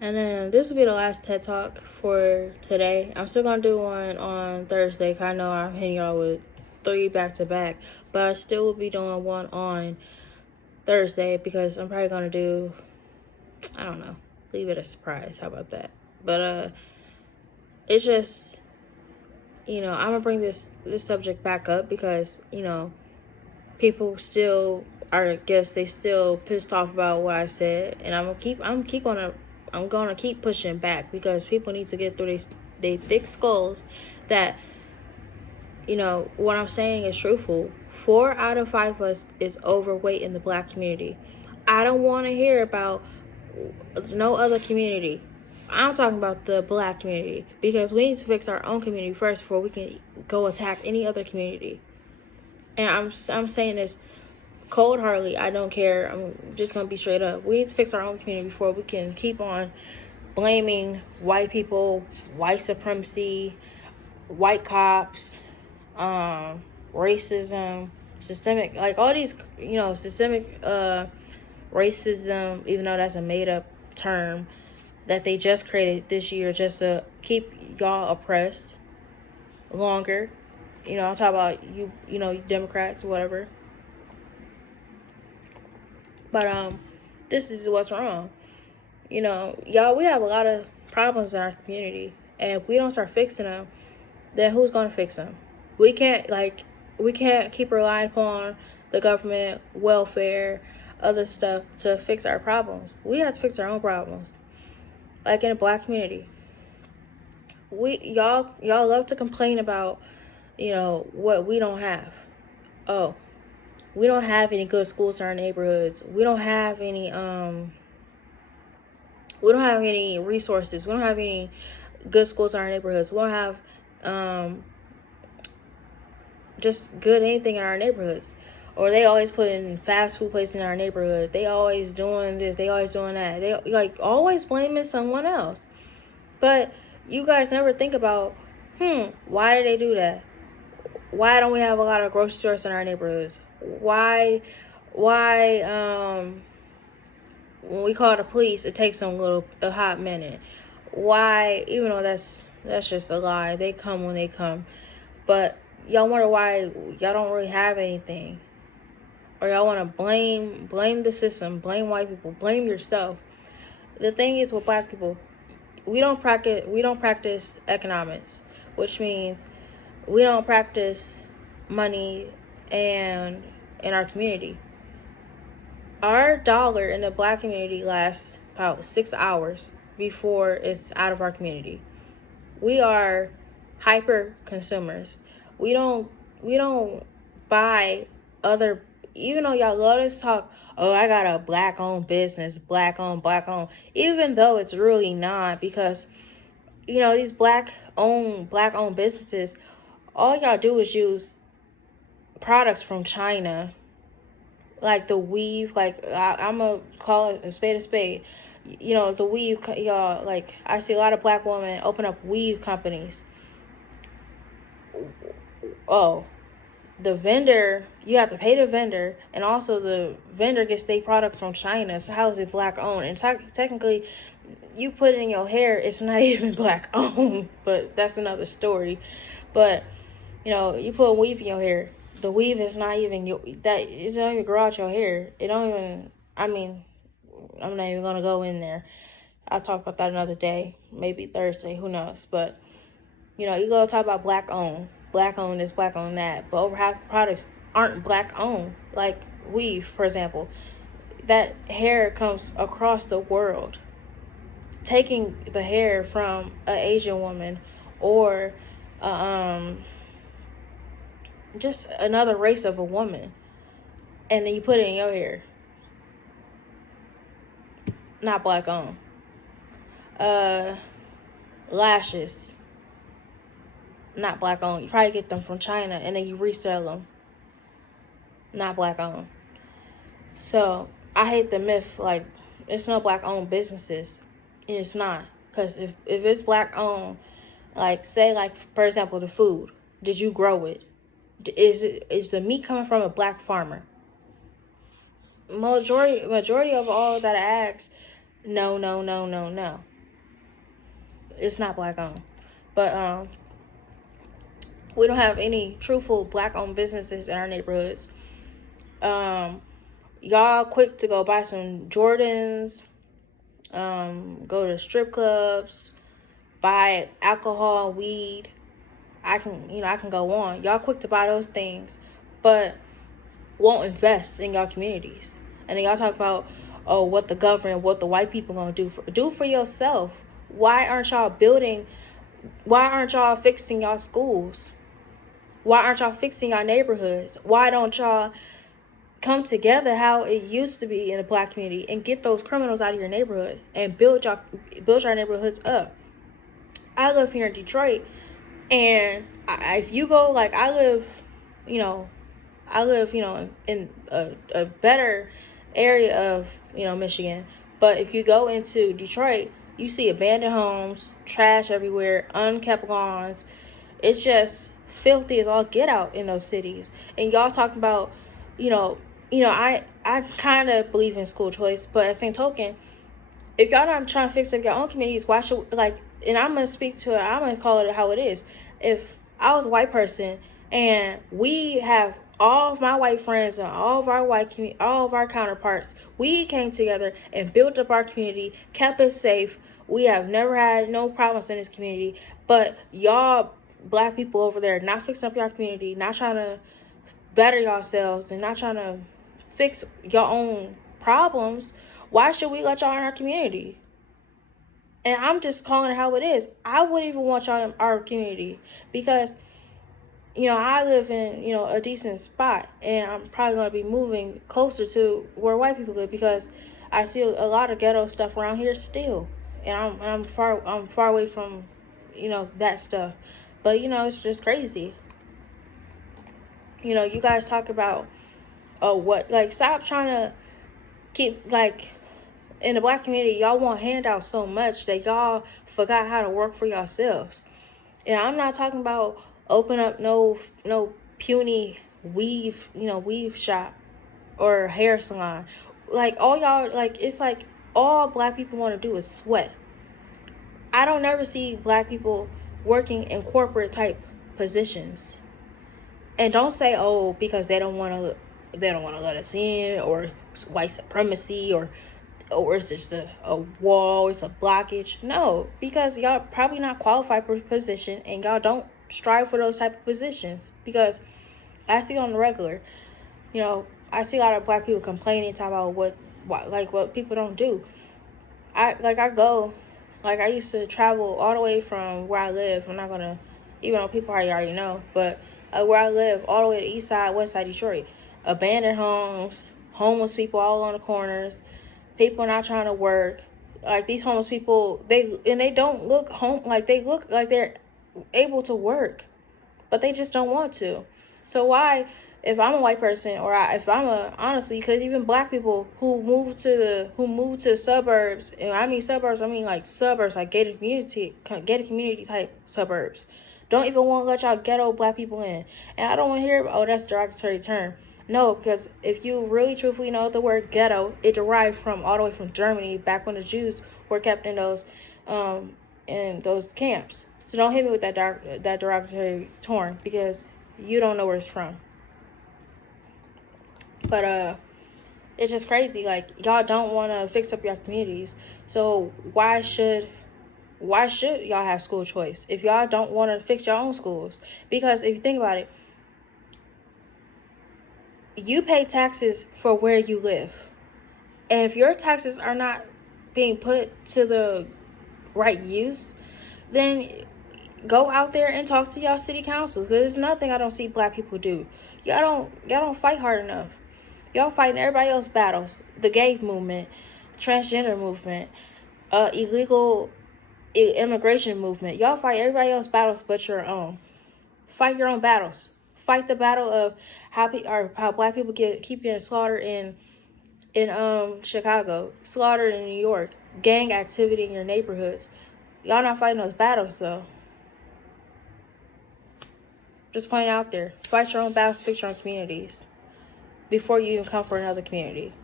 And then this will be the last TED Talk for today. I'm still gonna do one on Thursday, 'cause I know I'm hitting y'all with 3 back to back, but I still will be doing one on Thursday because I'm probably gonna do, I don't know, leave it a surprise. How about that? But it's just, I'm gonna bring this subject back up because people still are, I guess they still pissed off about what I said, and I'm gonna keep pushing back because people need to get through they thick skulls that what I'm saying is truthful. 4 out of 5 of us is overweight in the black community. I don't want to hear about no other community. I'm talking about the black community because we need to fix our own community first before we can go attack any other community. And I'm saying this cold heartedly. I don't care. I'm just gonna be straight up. We need to fix our own community before we can keep on blaming white people, white supremacy, white cops, racism, systemic, like all these, systemic racism, even though that's a made up term that they just created this year just to keep y'all oppressed longer. I'm talking about you Democrats, whatever. But this is what's wrong. Y'all, we have a lot of problems in our community, and if we don't start fixing them, then who's gonna fix them? We can't keep relying upon the government, welfare, other stuff to fix our problems. We have to fix our own problems. Like in the black community, y'all love to complain about what we don't have. Oh, we don't have any good schools in our neighborhoods. We don't have any resources. We don't have any good schools in our neighborhoods. We don't have just good anything in our neighborhoods. Or they always put in fast food places in our neighborhood. They always doing this. They always doing that. They always blaming someone else. But you guys never think about, why did they do that? Why don't we have a lot of grocery stores in our neighborhoods? Why when we call the police, it takes them a hot minute. Why, even though that's just a lie, they come when they come. But y'all wonder why y'all don't really have anything, or y'all want to blame the system, blame white people, blame yourself. The thing is with black people, we don't practice economics, which means we don't practice money and in our community. Our dollar in the black community lasts about 6 hours before it's out of our community. We are hyper consumers. We don't buy other, even though y'all love to talk, oh, I got a black owned business, black owned, even though it's really not, because these black owned businesses, all y'all do is use products from China, like the weave, like I'm gonna call it a spade. The weave, y'all, like I see a lot of black women open up weave companies. Oh, the vendor, you have to pay the vendor, and also the vendor gets their product from China. So how is it black owned? And technically, you put it in your hair, it's not even black owned, but that's another story. But you put weave in your hair, the weave is not even it don't even grow out your hair. It don't even, I mean, I'm not even gonna go in there. I'll talk about that another day, maybe Thursday, who knows. But you go talk about black owned this, black owned that, but over half products aren't black owned. Like weave, for example, that hair comes across the world. Taking the hair from an Asian woman, or just another race of a woman, and then you put it in your hair, not black owned. Lashes, not black owned. You probably get them from China and then you resell them, not black owned. So I hate the myth, like it's no black owned businesses. It's not, because if it's black owned, like say, like for example, the food, did you grow it? Is the meat coming from a black farmer? Majority of all that I ask, No, no, no, no, no. It's not black owned. But we don't have any truthful black owned businesses in our neighborhoods. Y'all quick to go buy some Jordans, go to strip clubs, buy alcohol, weed. I can go on. Y'all quick to buy those things, but won't invest in y'all communities. And then y'all talk about, oh, what the government, what the white people gonna do for yourself. Why aren't y'all building? Why aren't y'all fixing y'all schools? Why aren't y'all fixing y'all neighborhoods? Why don't y'all come together how it used to be in the black community and get those criminals out of your neighborhood and build your neighborhoods up? I live here in Detroit, and if you go, like, I live in a better area of Michigan, but if you go into Detroit, you see abandoned homes, trash everywhere, unkept lawns. It's just filthy as all get out in those cities. And y'all talking about, I kind of believe in school choice, but at the same token, if y'all not trying to fix up your own communities, why should, and I'm gonna I'm gonna call it how it is. If I was a white person and we have all of my white friends and all of our counterparts, we came together and built up our community, kept it safe. We have never had no problems in this community, but y'all black people over there not fixing up your community, not trying to better yourselves, and not trying to fix your own problems. Why should we let y'all in our community? And I'm just calling it how it is. I wouldn't even want y'all in our community because, I live in, a decent spot, and I'm probably going to be moving closer to where white people live because I see a lot of ghetto stuff around here still. And I'm far away from, that stuff. But, it's just crazy. You guys talk about, stop trying to keep, in the black community, y'all want handouts so much that y'all forgot how to work for yourselves. And I'm not talking about open up no puny weave shop or hair salon. All y'all, it's like all black people want to do is sweat. I don't never see black people working in corporate type positions. And don't say, oh, because they don't want to let us in, or white supremacy, or it's just a wall, it's a blockage. No, because y'all probably not qualified for a position, and y'all don't strive for those type of positions. Because I see on the regular, I see a lot of black people complaining about what people don't do. I used to travel all the way from where I live. I'm not gonna, even though people already know, but where I live, all the way to east side, west side Detroit, abandoned homes, homeless people all on the corners, people not trying to work. These homeless people, they don't look home, they look like they're able to work, but they just don't want to. So why, if I'm a white person, or honestly, because even black people who move to the suburbs, and I mean suburbs, suburbs, gated community type suburbs, don't even want to let y'all ghetto black people in. And I don't want to hear, oh, that's a derogatory term. No, because if you really truthfully know the word ghetto, it derived from all the way from Germany, back when the Jews were kept in those camps. So don't hit me with that derogatory term, because you don't know where it's from. But it's just crazy. Y'all don't want to fix up your communities. So why should y'all have school choice if y'all don't want to fix your own schools? Because if you think about it, you pay taxes for where you live. And if your taxes are not being put to the right use, then go out there and talk to y'all city councils. There's nothing I don't see black people do. Y'all don't fight hard enough. Y'all fighting everybody else's battles. The gay movement, transgender movement, illegal immigration movement. Y'all fight everybody else's battles but your own. Fight your own battles. Fight the battle of how black people keep getting slaughtered in Chicago, slaughtered in New York, gang activity in your neighborhoods. Y'all not fighting those battles though. Just putting it out there. Fight your own battles, fix your own communities before you even come for another community.